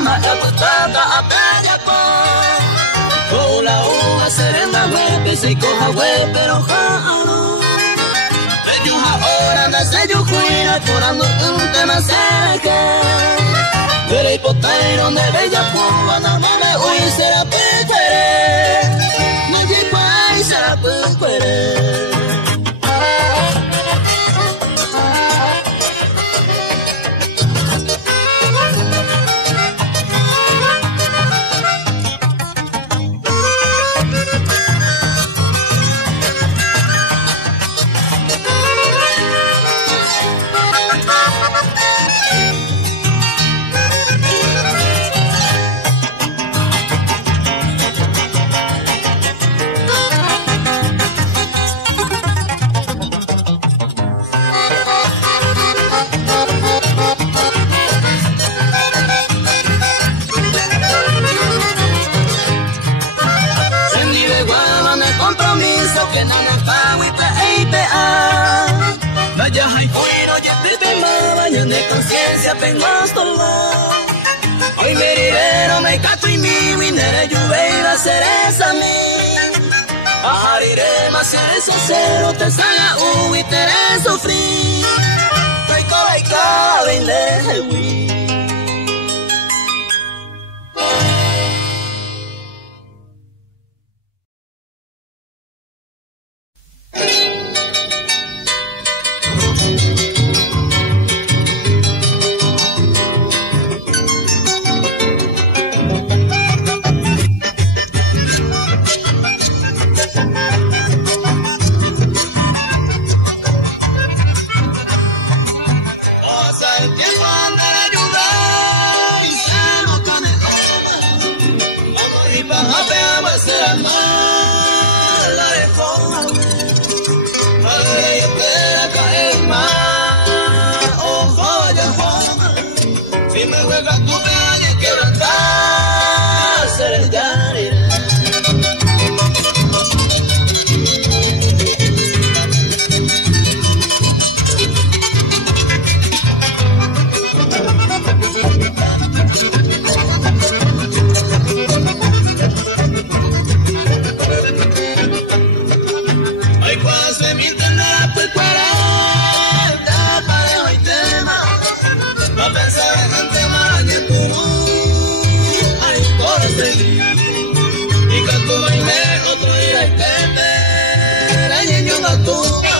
ama ya kutata apenya ko Ola ola serena wepe se coja wepe roja Yo ahora no sé yo cuida corando un tema cerca Pero el potero de bella pova no me uy será pequere No llegó ahí será pequere Que no nos pago y PIPA Vaya hay cuiro y te baño de conciencia tengo hasta Hoy me direro me cacho y mi winner yo voy a hacer esa mi Bajaré más si eres sincero te salga y te haré sufrir Soy cada vende Si me juegas tu calle quiero andar ser el Yarire Ay, cuando se me entenderá tu cuarenta parejo y tema no pensar en antemano tú ay, por seguir y que tu baile otro día que te niño no tú